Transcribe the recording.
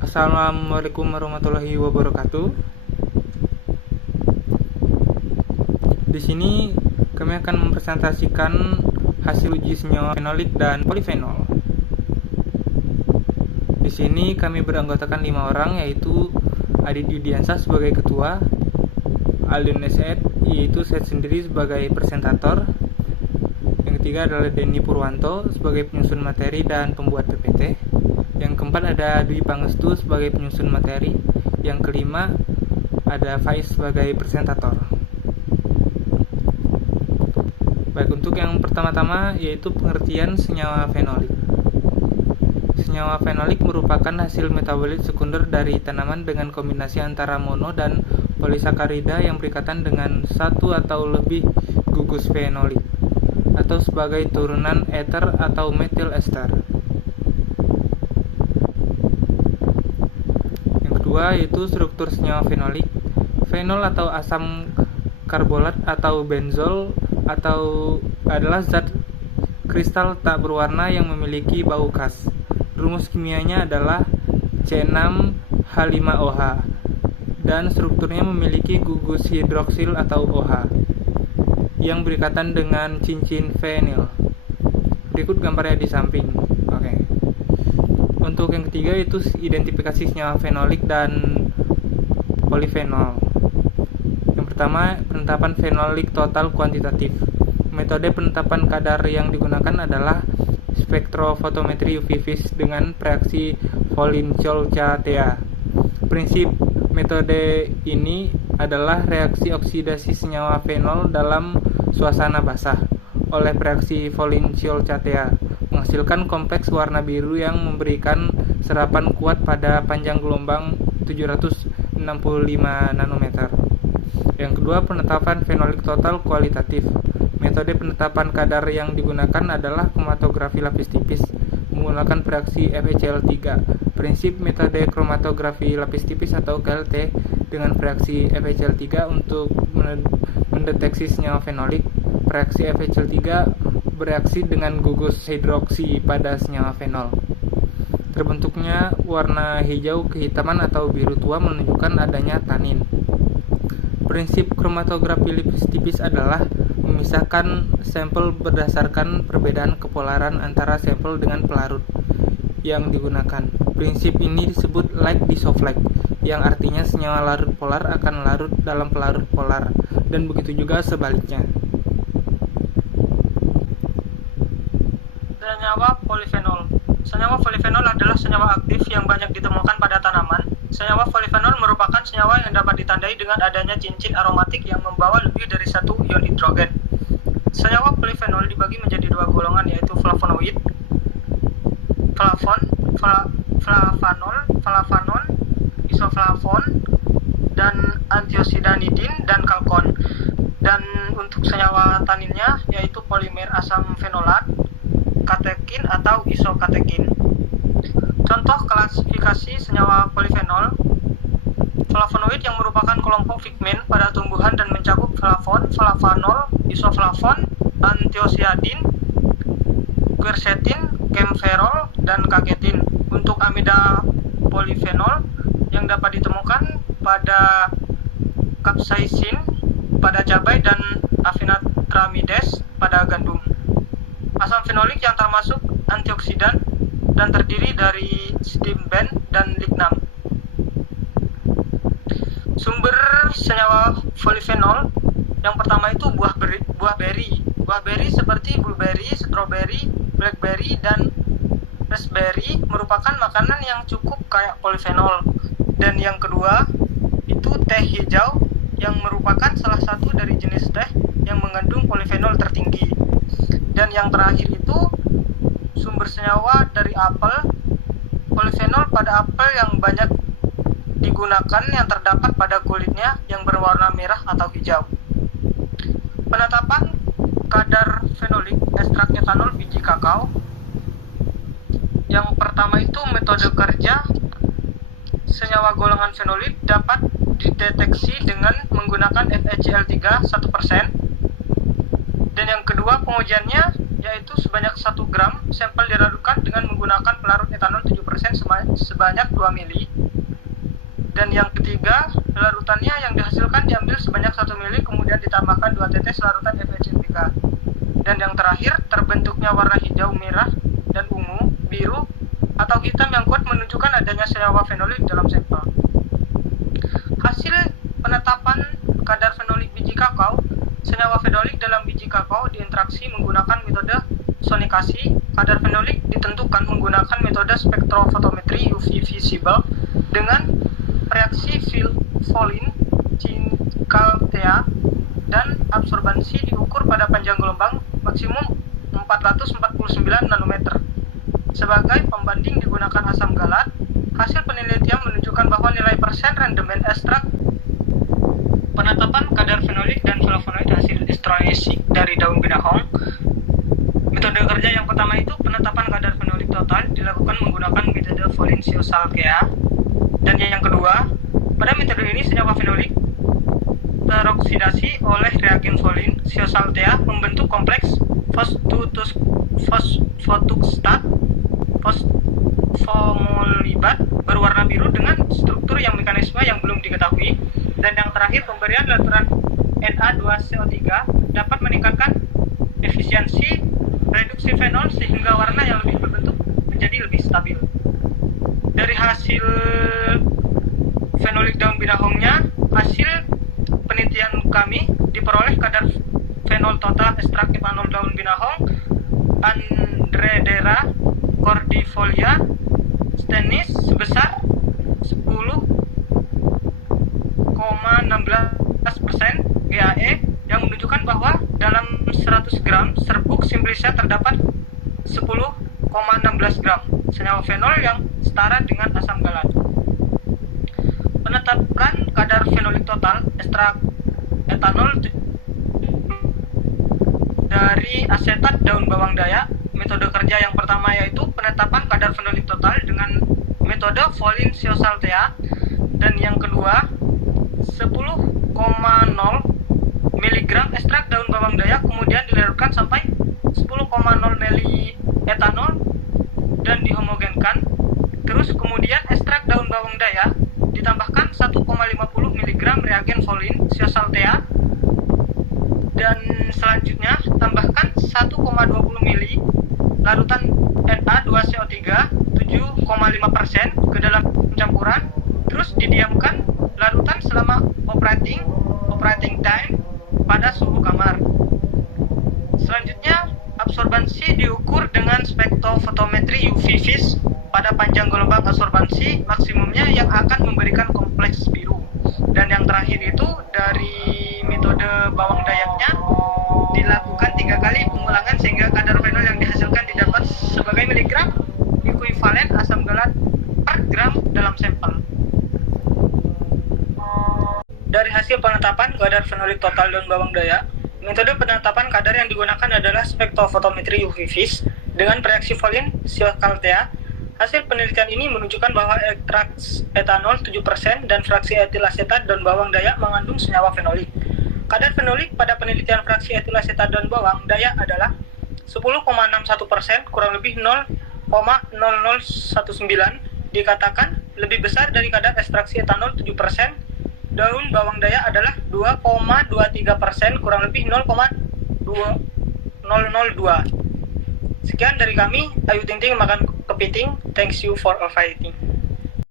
Assalamualaikum warahmatullahi wabarakatuh. Di sini kami akan mempresentasikan hasil uji senyawa fenolik dan polifenol. Di sini kami beranggotakan 5 orang, yaitu Adit Yudiansah sebagai ketua, Aldin Esed yaitu saya sendiri sebagai presentator. Yang ketiga adalah Denny Purwanto sebagai penyusun materi dan pembuat PPT. Yang keempat ada Dwi Pangestu sebagai penyusun materi. Yang kelima ada Faiz sebagai presentator. Baik, untuk yang pertama-tama yaitu pengertian senyawa fenolik. Senyawa fenolik merupakan hasil metabolit sekunder dari tanaman dengan kombinasi antara mono dan polisakarida yang berikatan dengan satu atau lebih gugus fenolik atau sebagai turunan eter atau metil ester. Yang kedua yaitu struktur senyawa fenolik. Fenol atau asam karbolat atau benzol atau adalah zat kristal tak berwarna yang memiliki bau khas. Rumus kimianya adalah C6H5OH dan strukturnya memiliki gugus hidroksil atau OH yang berikatan dengan cincin fenil. Berikut gambarnya di samping. Oke. Untuk yang ketiga itu identifikasi senyawa fenolik dan polifenol. Yang pertama, penetapan fenolik total kuantitatif. Metode penetapan kadar yang digunakan adalah spektrofotometri UV vis dengan reaksi Volin-Cholca-Tea. Prinsip metode ini adalah reaksi oksidasi senyawa fenol dalam suasana basah oleh reaksi Volin-Cholca-Tea menghasilkan kompleks warna biru yang memberikan serapan kuat pada panjang gelombang 765 nanometer. Yang kedua, penetapan fenolik total kualitatif. Metode penetapan kadar yang digunakan adalah kromatografi lapis tipis menggunakan reaksi FeCl3. Prinsip metode kromatografi lapis tipis atau KLT dengan reaksi FeCl3 untuk mendeteksi senyawa fenolik. Reaksi FeCl3 bereaksi dengan gugus hidroksi pada senyawa fenol. Terbentuknya warna hijau kehitaman atau biru tua menunjukkan adanya tanin. Prinsip kromatografi lapis tipis adalah memisahkan sampel berdasarkan perbedaan kepolaran antara sampel dengan pelarut yang digunakan. Prinsip ini disebut light dissolved, yang artinya senyawa larut polar akan larut dalam pelarut polar, dan begitu juga sebaliknya. Senyawa polifenol. Senyawa polifenol adalah senyawa aktif yang banyak ditemukan pada tanaman. Senyawa polifenol merupakan senyawa yang dapat ditandai dengan adanya cincin aromatik yang membawa lebih dari satu ion hidrogen. Senyawa polifenol dibagi menjadi dua golongan, yaitu flavonoid, flavanol, isoflavon, dan antioksidanidin dan kalkon. Dan untuk senyawa taninnya yaitu polimer asam fenolat, katekin atau isokatekin. Contoh klasifikasi senyawa polifenol: flavonoid yang merupakan kelompok pigmen pada tumbuhan dan mencakup flavon, flavanol, isoflavon, antioksiadin, quercetin, camferol, dan kagetin. Untuk amida polifenol yang dapat ditemukan pada capsaicin pada cabai dan afinathramides pada gandum. Asam fenolik yang termasuk antioksidan dan terdiri dari stimben dan lignam. Sumber senyawa polifenol yang pertama itu buah beri. Buah beri seperti blueberry, strawberry, blackberry, dan raspberry merupakan makanan yang cukup kaya polifenol. Dan yang kedua itu teh hijau yang merupakan salah satu dari jenis teh yang mengandung polifenol tertinggi. Dan yang terakhir itu sumber senyawa dari apel. Polifenol pada apel yang banyak digunakan yang terdapat pada kulitnya yang berwarna merah atau hijau. Penetapan kadar fenolik ekstrak etanol biji kakao. Yang pertama itu metode kerja senyawa golongan fenolik dapat dideteksi dengan menggunakan FeCl3 1%. Dan yang kedua pengujiannya yaitu sebanyak 1 gram. Sampel dilarutkan dengan menggunakan pelarut etanol 7% sebanyak 2 mili. Dan yang ketiga, larutannya yang dihasilkan diambil sebanyak 1 mili, kemudian ditambahkan 2 tetes larutan FHCPK. Dan yang terakhir, terbentuknya warna hijau, merah, dan ungu, biru, atau hitam yang kuat menunjukkan adanya senyawa fenolik dalam sampel. Hasil penetapan kadar fenolik biji kakao. Senyawa fenolik dalam biji kakao diinteraksi menggunakan metode sonikasi. Kadar fenolik ditentukan menggunakan metode spektrofotometri UV visible dengan reaksi Folin, Cincaltea, dan absorbansi diukur pada panjang gelombang maksimum 449 nanometer. Sebagai pembanding digunakan asam galat. Hasil penelitian menunjukkan bahwa nilai persen rendemen ekstrak penetapan kadar fenolik dan flavonoid hasil extrinsic dari daun binahong. Metode kerja yang pertama itu penetapan kadar fenolik total dilakukan menggunakan metode Folin Ciosalkea. Dan yang kedua, pada metode ini senyawa fenolik teroksidasi oleh reagen Folin Ciosalkea membentuk kompleks fosfotukstat fosfomolibat berwarna biru dengan struktur yang mekanisme yang belum diketahui. Dan yang terakhir, pemberian larutan Na2CO3 dapat meningkatkan efisiensi reduksi fenol sehingga warna yang lebih berbentuk menjadi lebih stabil. Dari hasil fenolik daun binahongnya, hasil penelitian kami diperoleh kadar fenol total ekstrak etanol daun binahong Andredera cordifolia stenis sebesar 10,16% GAE yang menunjukkan bahwa dalam 100 gram serbuk simplicia terdapat 10,16 gram senyawa fenol yang setara dengan asam galat. Penetapan kadar fenolik total ekstrak etanol dari asetat daun bawang dayak. Metode kerja yang pertama yaitu penetapan kadar fenolik total dengan metode Folin Ciosalkea. Dan yang kedua, 10,0 mg ekstrak daun bawang dayak kemudian dilarutkan sampai 10,0 mili etanol dan dihomogenkan. Terus kemudian ekstrak daun bawang dayak ditambahkan 1,50 mg reagen Folin Ciosalkea. Dan selanjutnya tambahkan 1,20 mili larutan Na2CO3 7,5% ke dalam campuran. Terus didiamkan larutan selama operating time pada suhu kamar. Selanjutnya, absorbansi diukur dengan spektrofotometri UV vis pada panjang gelombang absorbansi maksimumnya yang akan memberikan kompleks biru. Dan yang terakhir itu dari metode bawang dayaknya dilakukan 3 kali pengulangan sehingga kadar fenol yang dihasilkan didapat sebagai miligram ekuivalen asam galat per gram dalam sampel. Dari hasil penetapan kadar fenolik total daun bawang dayak, metode penetapan kadar yang digunakan adalah spektrofotometri UV vis dengan reaksi Folin Ciosalkea. Hasil penelitian ini menunjukkan bahwa ekstrak etanol 7% dan fraksi etil asetat daun bawang dayak mengandung senyawa fenolik. Kadar fenolik pada penelitian fraksi etil asetat daun bawang dayak adalah 10,61%, kurang lebih 0,0019, dikatakan lebih besar dari kadar ekstraksi etanol 7%. Daun bawang dayak adalah 2,23%, kurang lebih 0,002. Sekian dari kami, Ayu Ting Ting makan kepiting. Thanks you for fighting.